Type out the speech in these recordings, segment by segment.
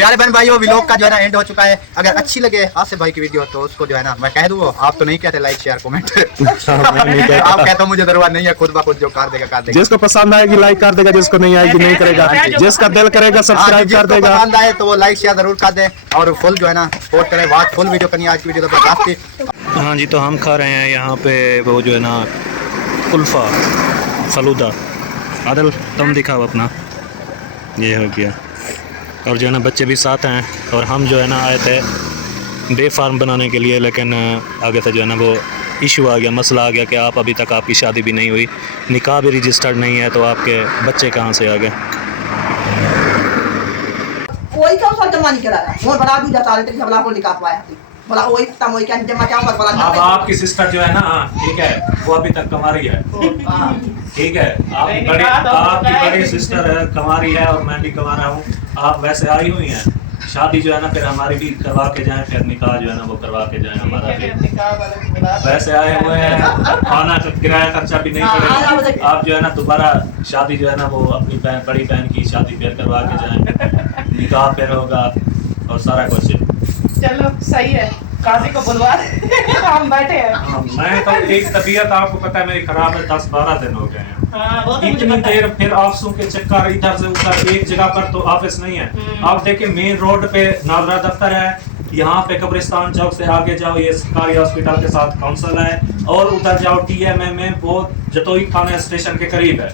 प्यारे बहन भाइयों व्लॉग का जो है ना एंड हो चुका है। अगर अच्छी लगे आसिफ भाई की वीडियो तो उसको जो है ना मैं कह दूँ, आप तो नहीं कहते लाइक शेयर कमेंट आप कहते हो मुझे जरूरत नहीं है, खुद ब खुद जो कर देगा कर देगा। जिसको पसंद आएगी लाइक कर देगा, जिसको नहीं आएगी नहीं करेगा, जिसका दिल करेगा सब्सक्राइब कर देगा। पसंद आए तो वो लाइक शेयर जरूर कर दे और फुल जो है ना सपोर्ट करें। बात फुल वीडियो करनी आज की वीडियो जबरदस्त थी। हाँ जी, तो हम खा रहे हैं यहाँ पे वो जो है ना कुल्फ़ा फलूदा। आदल तुम दिखाओ अपना, ये हो गया। और जो है ना बच्चे भी साथ हैं और हम जो है ना आए थे डे फार्म बनाने के लिए, लेकिन आगे से जो है ना वो इशू आ गया, मसला आ गया कि आप अभी तक आपकी शादी भी नहीं हुई, निकाह भी रजिस्टर्ड नहीं है, तो आपके बच्चे कहाँ से आ गए। कोई क्यों सब जमा नहीं करा वो बड़ा भी जाता है तेरे हमला को निकाल पाया बोला वही तम वही क्या जमा क्या पर बोला अब आपकी सिस्टर जो है ना, ठीक है, वो अभी तक कमा रही है, ठीक है, आपकी बड़ी सिस्टर है कमा रही है और मैं भी कमा रहा हूँ। आप वैसे आई हुई हैं, शादी जो है ना फिर हमारी भी करवा के जाएं, फिर निकाह जो है ना वो करवा के जाएं हमारा भी। वैसे आए हुए हैं, खाना किराया खर्चा भी नहीं पड़ेगा। आप जो है ना दोबारा शादी जो है ना वो अपनी बड़ी बहन की शादी फिर करवा के जाएं, निकाह फिर होगा और सारा कुछ। चलो सही है, काजी को बुलवा हम बैठे हैं। मैं तो एक तबीयत आपको पता है मेरी खराब है, 10-12 दिन हो गए हैं। वो तो इतनी देर फिर ऑफिसों के चक्कर इधर से उधर, एक जगह पर तो ऑफिस नहीं है। आप देखिए मेन रोड पे नादरा दफ्तर है, यहाँ पे कब्रिस्तान चौक से आगे जाओ ये सरकारी हॉस्पिटल के साथ काउंसिल है, और उधर जाओ TMM में वो जतोई थाना स्टेशन के करीब है,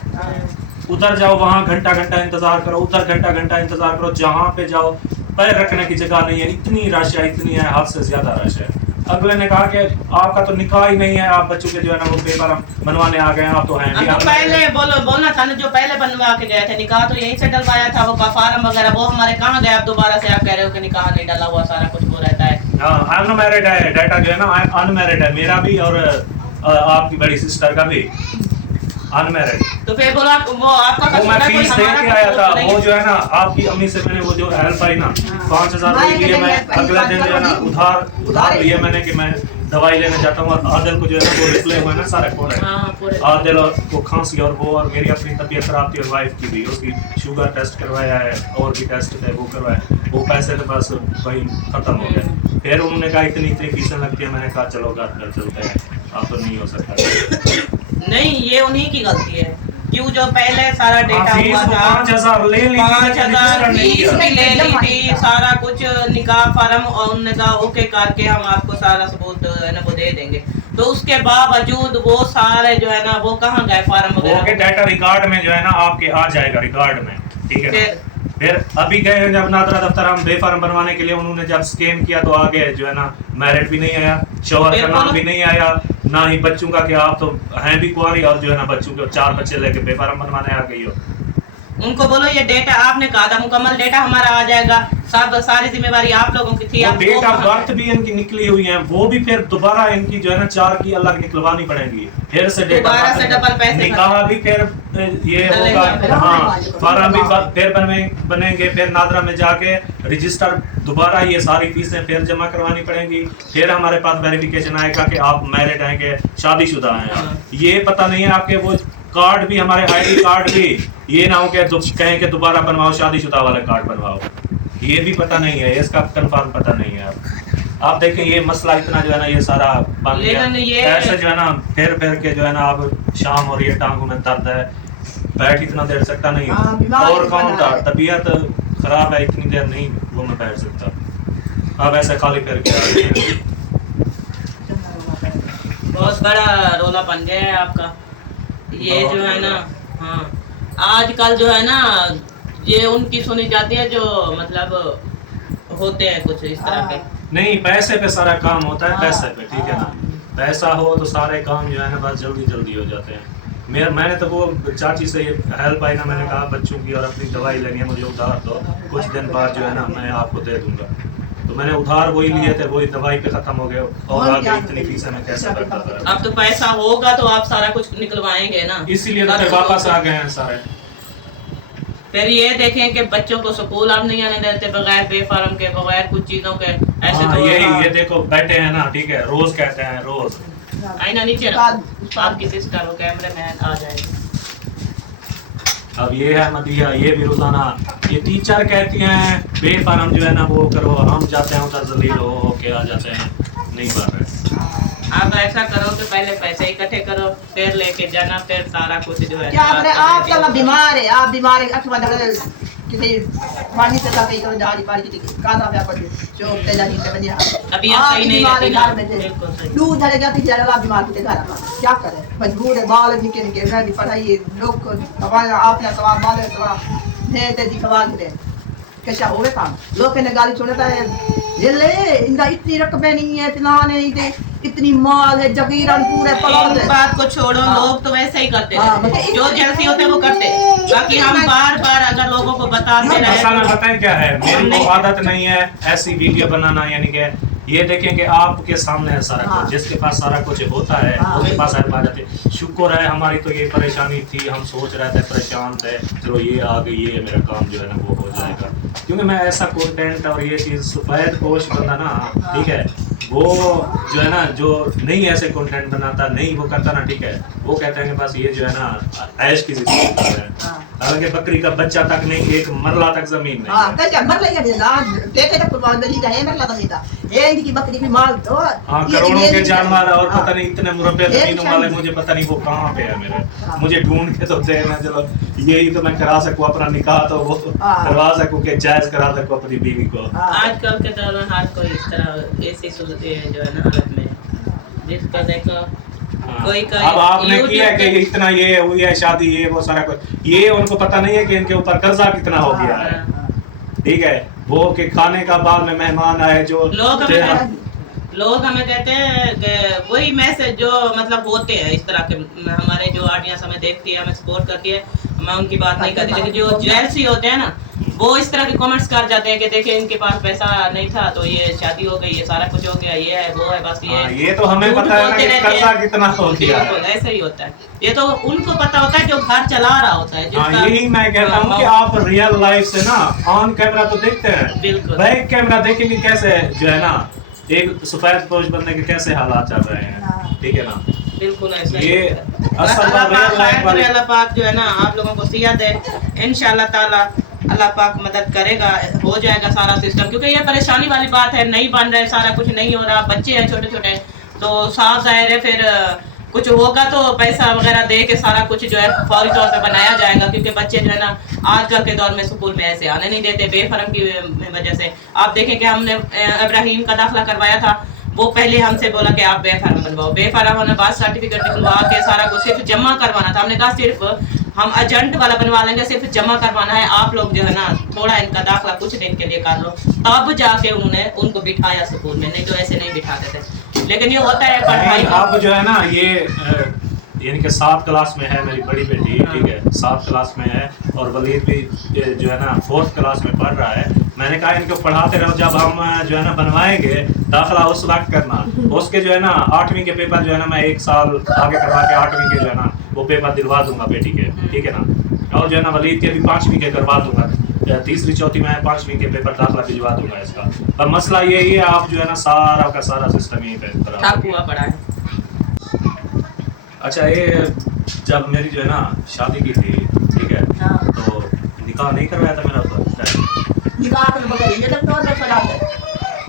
उधर जाओ वहाँ घंटा घंटा इंतजार करो, उधर घंटा घंटा इंतजार करो, जहाँ पे जाओ पैर रखने की जगह नहीं है, इतनी रश है, इतनी है, हद से ज्यादा रश है। अगले ने कहा कि आपका तो निकाह ही नहीं है, आप बच्चों के जो है ना वो पेपर बनवाने आ गए हैं, आप तो हैं भी। तो पहले बोलना था ना, जो पहले बनवा के गए थे निकाह तो यहीं से डलवाया था, वो फार्म वगैरह वो हमारे कहाँ गए। आप दोबारा से आप कह रहे हो कि निकाह नहीं डला हुआ, सारा कुछ वो रहता है। हाँ अनमैरिड है, डाटा जो है ना अनमैरिड है, मेरा भी और आपकी बड़ी सिस्टर का भी अनमैरिड। तो फिर बोला वो आपका वो मैं फीस दे के आया था, वो जो है ना आपकी अम्मी से मैंने वो जो हेल्प आई ना 5000 रुपए लिए, मैं अगले दिन जो है ना उधार लिए मैंने कि मैं दवाई लेने जाता हूँ। और आदिल को जो है ना वो निकले हुए ना सारे पूरे आदिल को खांसी और वो, और मेरी अपनी तबीयत खराब थी और वाइफ की भी, उसकी शुगर टेस्ट करवाया है और भी टेस्ट थे वो करवाया, वो पैसे तो बस वही खत्म हो गए। फिर उन्होंने कहा इतनी फीसें लगती है, मैंने कहा चलो घर चलते हैं, आप तो नहीं हो सकता। नहीं ये उन्हीं की गलती है, क्यों जो पहले सारा डेटा हुआ था 5000 ले ली, 5000 फीस भी ले ली थी, सारा कुछ निकाह फार्म, और उन्होंने कहा ओके करके हम आपको सारा सबूत है ना वो दे देंगे। तो उसके बावजूद वो सारे जो है ना वो कहाँ गए फार्म वगैरह, डाटा रिकॉर्ड में जो है ना आपके आ जाएगा रिकॉर्ड में, ठीक है। फिर अभी गए हैं जब नादरा दफ्तर हम बे फार्म बनवाने के लिए, उन्होंने जब स्कैन किया तो आगे जो है ना मैरिड भी नहीं आया, शोहर का नाम भी नहीं आया, ना ही बच्चों का कि आप तो हैं भी कुंवारी और जो है ना बच्चों के 4 बच्चे लेके बे फार्म बनवाने आ गई हो। उनको बोलो ये डेटा आपने कहा था मुकम्मल डेटा हमारा आ जाएगा, सब सारी जिम्मेवारी आप लोगों की थी। आप डेट ऑफ बर्थ भी इनकी निकली हुई है, वो भी फिर दोबारा इनकी जो है ना 4 की अलग निकलवानी पड़ेगी, फिर से दोबारा से डबल पैसे निकाह भी फिर ये होगा। हाँ फार्म भी फिर बनेंगे, फिर नादरा में जाके रजिस्टर दोबारा ये सारी फीसें फिर जमा करवानी पड़ेंगी, फिर हमारे पास वेरिफिकेशन आएगा कि आप मैरिड हैं कि शादीशुदा हैं। ये पता नहीं है आपके वो कार्ड भी, हमारे ID कार्ड भी, ये ना हो कि कहें कि दोबारा बनवाओ शादीशुदा वाला कार्ड बनवाओ, ये भी पता नहीं है, इसका कंफर्म पता नहीं है। आप देखें ये मसला इतना जो है ना ये सारा बन गया, ऐसे जो है ना फिर के जो है ना अब शाम हो रही है, टांगों में दर्द है, बैठ इतना देर सकता नहीं, और कौन था तबीयत खराब है, इतनी देर नहीं वो मैं बैठ सकता। अब ऐसे खाली फिर के बहुत बड़ा रोला बन गया है आपका ये जो है ना। हाँ आजकल जो है ना ये उनकी सुनी जाती है जो मतलब होते हैं कुछ इस तरह के। नहीं पैसे पे सारा काम होता है, पैसे पे, ठीक है ना, पैसा हो तो सारे काम जो है ना बस जल्दी हो जाते हैं। मैंने तो वो चाची से हेल्प आई ना, मैंने कहा बच्चों की और अपनी दवाई लेनी है, मुझे उधार दो, कुछ दिन बाद जो है ना मैं आपको दे दूंगा। तो मैंने उधार वही लिए थे, वही दवाई पे खत्म हो गए, और आगे इतनी फीसें मैं कैसे भरता था। अब तो पैसा होगा तो आप सारा कुछ निकलवाएंगे ना, इसीलिए तो वापस आ गए हैं सारे। फिर ये देखें कि बच्चों को स्कूल आप नहीं आने देते बगैर बे फार्म के, बगैर कुछ चीजों के, ऐसे तो ये देखो बैठे हैं ना, ठीक है, रोज कहते हैं रोज आईना नीचे रखो, आपकी सिस्टर वो कैमरे में आ जाएगी। अब ये है मदिया, ये भी रोजाना ये टीचर कहती हैं बेफारम जो है ना वो करो, हम जाते हैं उधर जलील हो के आ जाते हैं, नहीं पढ़ रहे। आप ऐसा करो कि पहले पैसे इकट्ठे करो, फिर लेके जाना, फिर सारा कुछ जो है क्या करे आप तो बीमार है, आप बीमार है अथवा किसी पानी से कहीं करो जाली पानी की कांदा पे पड़ जो तेला नहीं से बनिया अभी आप सही नहीं रहती ना, बिल्कुल बिल्कुल सही। दूध चले जाती है आप बीमार होते घर में क्या करे, मजबूर है, बाल निके निके घर की पढ़ाई लोग को सवाल आपने सवाल बाल सवाल ने ते दिखवा दे कैसा होवे काम, लोग ने गाली छोड़ता है ये ले इनका इतनी रकबे नहीं है, इतना नहीं, इतनी माल है, जगीरन पूरे पलट एक बात को छोड़ो, लोग तो वैसे ही करते हाँ, हैं, मतलब जो जैसी होते हैं वो करते हैं। बाकी हम बार बार अगर लोगों को बताते असल में रहे, बताएं क्या है, मेरी को आदत नहीं है ऐसी वीडियो बनाना, यानी कि ये देखें कि आपके सामने है सारा हाँ। कुछ, जिसके पास सारा कुछ होता है हाँ। उसके पास हेल्प आ जाती है। शुक्र है हमारी तो ये परेशानी थी, हम सोच रहे थे परेशान थे, चलो ये आ गई है, मेरा काम जो है ना वो हो जाएगा, क्योंकि मैं ऐसा कंटेंट और ये चीज़ सफेद पोश बंदा ना, ठीक है, वो जो है ना जो नहीं ऐसे कंटेंट बनाता नहीं वो करता ना, ठीक है, वो कहते हैं कि बस ये जो है ना ऐश की जिंदगी कर रहे हैं, हालांकि बकरी का बच्चा तक नहीं, एक मरला तक जमीन नहीं हां है। कैसे मर लेगा ना देखे तो कुर्बान बलि का है मर लगा नहीं था ये इनकी बकरी की माल तो हाँ, करोड़ों के जानवर और पता नहीं इतने मुरब्बे जमीनों वाले, मुझे पता नहीं वो कहाँ पे है मेरे, मुझे ढूंढ के तो दे ना, चलो यही तो मैं करा सकूँ अपना निकाह, तो वो करवा सकूँ कि जायज करा सकूँ अपनी बीवी को। आजकल के दौर में हर कोई इस तरह ऐसी सूरत जो है ना हालत में, जिसका देखो कोई अब आपने किया कि इतना ये हुई है शादी, ये वो सारा कुछ, ये उनको पता नहीं है कि इनके ऊपर कर्जा कितना हो गया है, ठीक है, वो के खाने का बाद में मेहमान आए जो लोग हमें कहते हैं कि वही मैसेज जो मतलब होते हैं इस तरह के, हमारे जो ऑडियंस हमें देखती है, हमें सपोर्ट करती है, मैं उनकी बात नहीं करती, लेकिन जो जेलसी होते हैं ना वो इस तरह के कमेंट्स कर जाते हैं कि देखिए इनके पास पैसा नहीं था तो ये शादी हो गई, ये सारा कुछ हो गया, ये है वो है, बस ये तो हमें पता है ना कि कर्जा कितना हो गया है। ऐसे ही होता है, ये तो उनको पता होता है जो घर चला रहा होता है, यही मैं कहता हूँ कि आप रियल लाइफ से ना ऑन कैमरा तो देखते हैं, बिल्कुल बैक कैमरा देखेंगे कैसे जो है ना एक सफेद पोश बंदे के कैसे हालात चल रहे हैं, ठीक है ना, बिल्कुल ऐसा ये असल अल्लाह पाक जो है ना आप लोगों को सिया दे, इंशाल्लाह ताला अल्लाह पाक मदद करेगा, हो जाएगा सारा सिस्टम, क्योंकि ये परेशानी वाली बात है, नहीं बन रहा है, सारा कुछ नहीं हो रहा, बच्चे हैं छोटे छोटे, तो साफ जाहिर है फिर कुछ होगा तो पैसा वगैरह दे के सारा कुछ जो है फौरी तौर पे बनाया जाएगा, क्योंकि बच्चे जो है ना आजकल के दौर में स्कूल में ऐसे आने नहीं देते बेफरम की वजह से। आप देखें कि हमने इब्राहिम का दाखिला करवाया था, वो पहले हमसे बोला कि आप बेफरम बनवाओ, बेफरम होने बाद सर्टिफिकेट निकलवा के सारा कुछ सिर्फ जमा करवाना था, हमने कहा सिर्फ हम एजेंट वाला बनवा लेंगे, सिर्फ जमा करवाना है, आप लोग जो है ना थोड़ा इनका दाखिला कुछ दिन के लिए कर लो, तब जाके उन्होंने उनको बिठाया स्कूल में, नहीं तो ऐसे नहीं बिठाते थे, लेकिन ये होता है पढ़ाई। अब जो है ना ये यानी कि 7 क्लास में है मेरी बड़ी बेटी, ठीक है 7 क्लास में है, और वलीद भी जो है ना 4th क्लास में पढ़ रहा है। मैंने कहा इनको पढ़ाते रहो, जब हम जो है ना बनवाएंगे दाखिला उस वक्त करना, उसके जो है ना 8वीं के पेपर जो है ना मैं 1 साल आगे करवा के 8वीं के जो है ना वो पेपर दिलवा दूंगा बेटी के, ठीक है ना, और जो है ना वलीद के भी 5वीं के करवा दूंगा, 3री 4थी में 5वीं के पेपर दाखिला भिजवा दूंगा इसका। पर मसला यही है आप जो है ना सारा का सारा सिस्टम यहीं पे ठप हुआ पड़ा है। अच्छा, ये जब मेरी जो है ना शादी की थी, ठीक है, तो निकाह नहीं करवाया था मेरा, तो निकाह कर बगैर ये तक तो सजा है,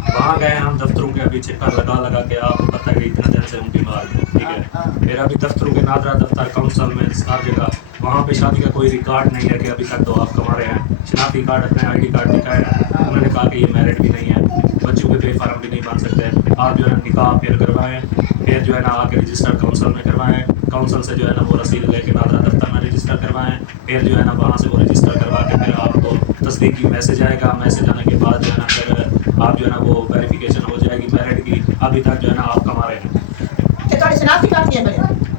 वहाँ गए हम दफ्तरों के, अभी चक्कर लगा के आपको पता है कि इतना दिन से हम बीमार हैं, ठीक है, मेरा भी दफ्तरों के नादरा दफ्तर काउंसिल में हर जगह, वहाँ पे शादी का कोई रिकॉर्ड नहीं है कि अभी तक तो आप कमा रहे हैं, शनाख्ती कार्ड अपने ID कार्ड दिखाया है, उन्होंने कहा कि ये मैरिड भी नहीं है, बच्चों के बेफार्म भी नहीं बन सकते, आप जो है निकाह फिर करवाएं, फिर जो है ना आके रजिस्टर काउंसिल में करवाएं, काउंसिल से जो है ना वो रसीद लेके नादरा दफ्तर में रजिस्टर करवाएं, फिर जो है ना वहाँ से वो रजिस्टर करवा के फिर आपको तस्दीक की मैसेज आएगा, मैसेज आने के बाद जो है ना फिर आप जो है ना वो वेरिफिकेशन हो जाएगी मैरिड की, अभी तक जो है ना आप कमा रहे हैं।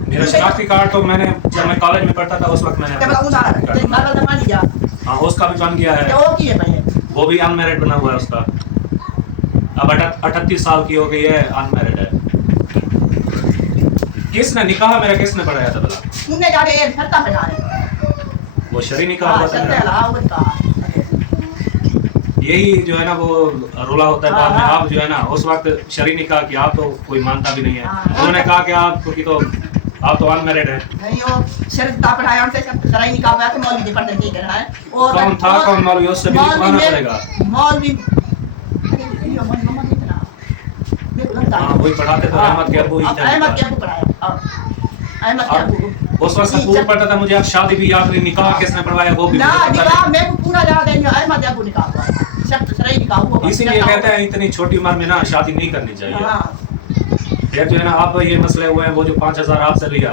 मेरा शनाख्ती कार्ड तो मैंने जब मैं कॉलेज में पढ़ता था उस वक्त मैंने हाँ उसका भी बन गया है, वो भी अनमैरिड बना हुआ है उसका, अब 38 साल की हो गई है, अनमैरिड है। किसने निकाह मेरा किसने पढ़ाया था भला? वो शरी निकाह हुआ था मेरा। यही जो है ना वो रोला होता है बाद में, आप जो है ना उस वक्त शरी निकाह की आप तो कोई मानता भी नहीं है, उन्होंने कहा कि आपकी तो आप तो अनमैरिड हैं। नहीं हो सिर्फ ता पढ़ाया हमसे सराय निकाह हुआ तो मौलवी पढ़ने नहीं देना है और कौन था कौन मौलवी, उससे भी लिखवाना पड़ेगा। मौलवी हाँ वही पढ़ाते तो अहमद के अबू ही थे। अहमद के अबू पढ़ाया अहमद के अबू उस वक्त स्कूल पढ़ता था, मुझे अब शादी भी याद नहीं, निकाह किसने पढ़वाया वो भी ना मुझे पता निकाह मेरे को पूरा याद है अहमद के अबू निकाह हुआ सब सराय निकाह हुआ। नहीं। इसीलिए कहते हैं इतनी छोटी उम्र में ना शादी नहीं करनी चाहिए। फिर जो है ना आप ये मसले हुए हैं, वो जो 5,000 आपसे लिया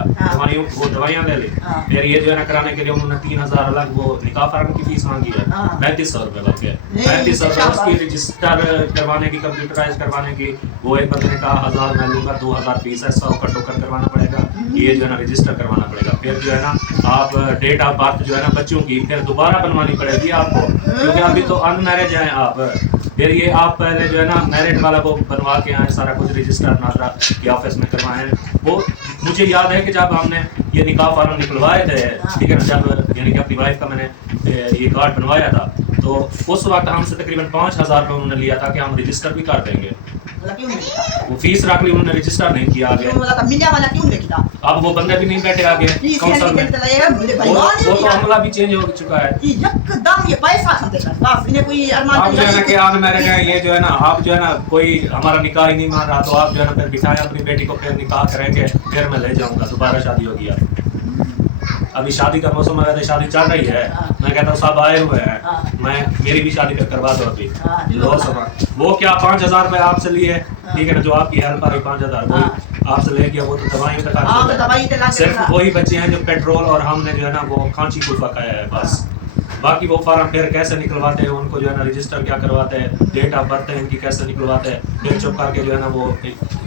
वो दवाइयाँ ले ली, फिर ये जो है ना कराने के लिए उन्होंने 3,000 अलग वो निकाह फार्म की फीस मांगी है, 3500 रुपये लग गए। 3500 रुपये उसकी रजिस्टर करवाने की, कंप्यूटराइज करवाने की, वो एक बंदे ने कहा 1000 मैं लूंगा, 2000 फीस है, 100 का टोकन करवाना पड़ेगा, ये जो है ना रजिस्टर करवाना पड़ेगा। फिर जो है ना आप डेट ऑफ बर्थ जो है ना बच्चों की फिर दोबारा बनवानी पड़ेगी आपको, क्योंकि अभी तो अनमैरिज हैं आप। फिर ये आप पहले जो है ना मैरिड वाला को बनवा के आए, सारा कुछ रजिस्टर नादरा के ऑफिस में करवाए। वो मुझे याद है कि जब हमने ये निकाह फार्म निकलवाए थे, ठीक है ना, जब यानी कि अपनी वाइफ का मैंने ये कार्ड बनवाया था, तो उस वक्त हमसे तकरीबन 5,000 रुपये उन्होंने लिया था कि हम रजिस्टर भी कर देंगे। वो फीस रख ली, उन्होंने रजिस्टर नहीं किया आगे। अब वो बंदे भी नहीं बैठे आगे काउंसिल में, वो तो अमला भी चेंज हो चुका है। एकदम ये पैसा आप जो है ना कि अनमैरिड है, ये जो है ना आप जो है ना कोई हमारा निकाह ही नहीं मान रहा, तो आप जो है ना फिर बिठाएं अपनी बेटी को, फिर निकाह करेंगे, फिर मैं ले जाऊंगा, दोबारा शादी होगी। अभी शादी का मौसम है, शादी चल रही है, मैं कहता हूँ सब आए हुए हैं, मैं मेरी भी शादी फिर करवा दो अभी। वो क्या 5,000 रुपये आपसे लिए, ठीक है ना, जो आपकी हेल्प आ रही 5,000 वो आपसे ले गया, वो तो दवाई सिर्फ वही बच्चे हैं जो पेट्रोल और हमने जो है ना वो खांची कुल्फा खाया है बस। बाकी वो फार्म फिर कैसे निकलवाते हैं, उनको जो है ना रजिस्टर क्या करवाते हैं, डेट ऑफ बर्थ है इनकी कैसे निकलवाते हैं, फिर चुप करके जो है ना वो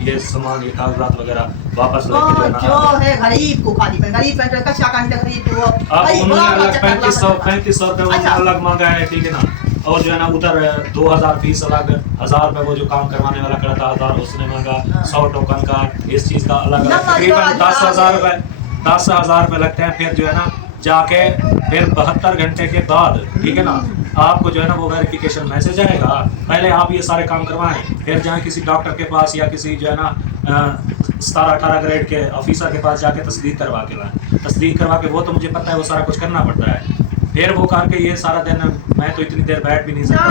ये सामान ये कागजात वगैरह वापस लेके जो है ना जो है गरीब को खाली गरीब का शाकानी गरीब को अब उन्होंने अलग 3500 रुपये अलग मांगा है, ठीक है ना, और जो है ना उधर 2000 फीस अलग, 1000 रुपये वो जो काम करवाने वाला खड़ा था 1000 उसने मांगा, 100 टोकन का इस चीज़ का अलग तकरीबन 10,000 रुपये लगते हैं। फिर जो है ना जाके फिर 72 घंटे के बाद, ठीक है ना, आपको जो है ना वो वेरिफिकेशन मैसेज आएगा, पहले आप ये सारे काम करवाएं, फिर जाएं किसी डॉक्टर के पास या किसी जो है ना 17-18 ग्रेड के ऑफिसर के पास जाके तस्दीक करवा के लाएं। तस्दीक करवा के वो तो मुझे पता है वो सारा कुछ करना पड़ता है, फिर वो करके ये सारा दिन मैं तो इतनी देर बैठ भी नहीं सकता।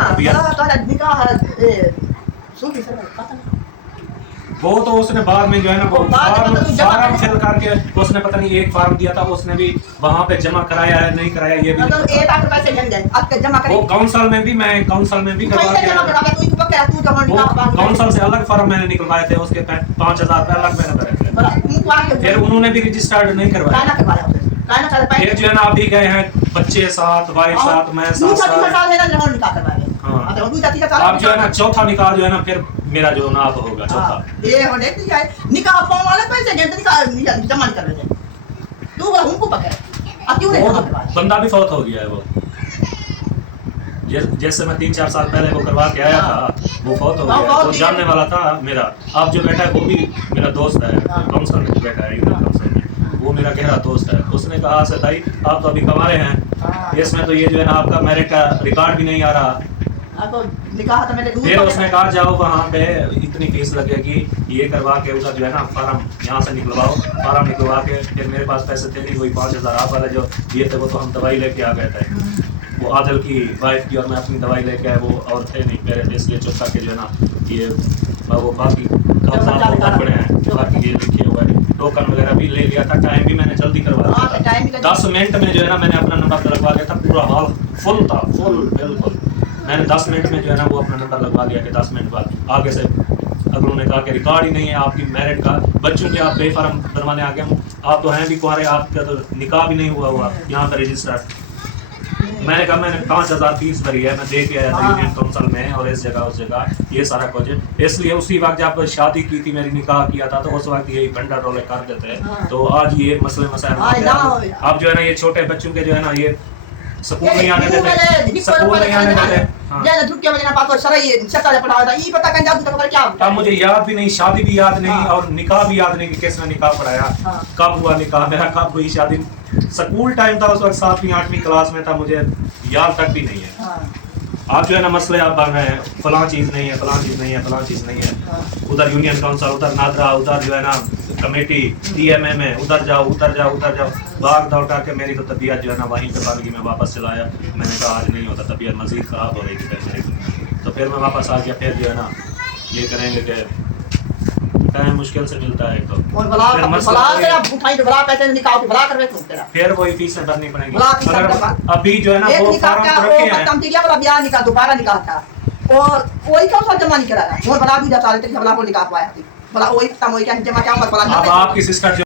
वो तो उसने बाद में जो है ना वो फार्म फिल करके उसने पता नहीं एक फार्म दिया था, उसने भी वहाँ पे जमा कराया है नहीं कराया ये भी वो काउंसिल में भी मैं काउंसिल में भी करवा के काउंसिल से अलग फार्म मैंने निकलवाए थे, उसके 5,000 रुपये अलग मैंने भरे थे, फिर उन्होंने भी रजिस्टर्ड नहीं करवाया। फिर जो है ना अभी गए हैं बच्चे साथ, वाइफ साथ, मैं साथ, आप जो है ना चौथा निकाह जो है ना फिर मेरा जो ना अब होगा चौथा। ये होने की है निकाह पाने वाले पैसे गेंद निकाह जमा कर रहे हैं, तू वो हमको पकड़ अब क्यों नहीं बंदा भी फौत हो गया है। वो जैसे मैं 3-4 साल पहले वो करवा के आया था, वो फौत हो गया, वो जानने वाला था मेरा। अब जो बैठा है वो भी मेरा दोस्त है, काउंसिल में बैठा है काउंसिल में, वो मेरा गहरा दोस्त है। उसने कहा से भाई आप तो अभी कमा रहे हैं, इसमें तो ये जो है ना आपका मैरिट का रिकॉर्ड भी नहीं आ रहा। फिर उसने कहा जाओ वहाँ पे इतनी फीस लगेगी, ये करवा के उधर जो है ना फार्म यहाँ से निकलवाओ, फार्म निकलवा के फिर मेरे पास पैसे थे नहीं, वही 5,000 आप वाले जो दिए थे वो तो हम दवाई लेके आ गए थे, वो आदिल की वाइफ की और मैं अपनी दवाई लेके आए, वो और थे नहीं मेरे थे, इसलिए चुप करके जो है ना ये वो बाकी कागजात पड़े हैं, बाकी ये लिखे हुए टोकन वगैरह भी ले लिया था, टाइम भी मैंने जल्दी करवा दिया। 10 मिनट में जो है ना मैंने अपना नंबर लगवा दिया था, पूरा हॉल फुल था, फुल बिल्कुल। मैंने 10 मिनट में जो है ना वो अपना नंबर लगवा दिया कि 10 मिनट बाद आगे से अगर उन्होंने कहा कि रिकॉर्ड ही नहीं है आपकी मैरिड का, बच्चों के आप बेफार्म बनवाने आ गए, आप तो हैं भी कुंवारे, आपका तो निकाह भी नहीं हुआ यहाँ पर रजिस्टर। मैंने कहा मैंने 5,000 फीस भरी है, मैं दे के आया था यूनियन काउंसिल में और इस जगह उस जगह ये सारा कुछ, इसलिए उसी वक्त जब शादी की थी मेरी निकाह किया था तो उस वक्त यही भंडा टोले कर देते, तो आज ये मसले मसाइल अब जो है ना ये छोटे बच्चों के जो है ना ये स्कूल नहीं आने देते, स्कूल नहीं आने देते। अब मुझे याद भी नहीं, शादी भी याद नहीं और निकाह भी याद नहीं कि किसने निकाह पढ़ाया, कब हुआ निकाह मेरा, कब हुई शादी। स्कूल टाइम था उस वक्त 7वीं 8वीं क्लास में था, मुझे याद तक भी नहीं है। आप जो है ना मसले आप बन रहे हैं, फलां चीज़ नहीं है, फलां चीज़ नहीं है, फलां चीज़ नहीं है, उधर यूनियन काउंसिल, उधर नादरा, उधर जो है ना कमेटी TMA में, उधर जाओ उधर जाओ उधर जाओ, भाग दौड़ करके मेरी तो तबीयत जो है ना वहीं पे बन गई। मैं वापस चला आया, मैंने कहा आज नहीं होता, तबीयत मज़ीद ख़राब हो रही थी फिर मेरी, तो फिर मैं वापस आ गया। फिर जो है ना ये करेंगे कि टाइम मुश्किल से मिलता है, तो और भला फिर मसला भला ये- से आप उठाई तो भला पैसे निकाल के भला करवे तुम तेरा फिर वही फीसें भरनी पड़ेंगी। भला फीसें अगर भरना। अभी जो है ना एक वो निकाल फॉर्म का तो वो रखे हैं, खत्म थी गया वाला ब्याह निकाल दोबारा निकाल था और वही कौन सा जमा नहीं कराया वो भला दूजा साले तेरे भला को निकाल पाया थी भला वही खत्म हो गया जमा क्या भला अब आपकी सिस्टर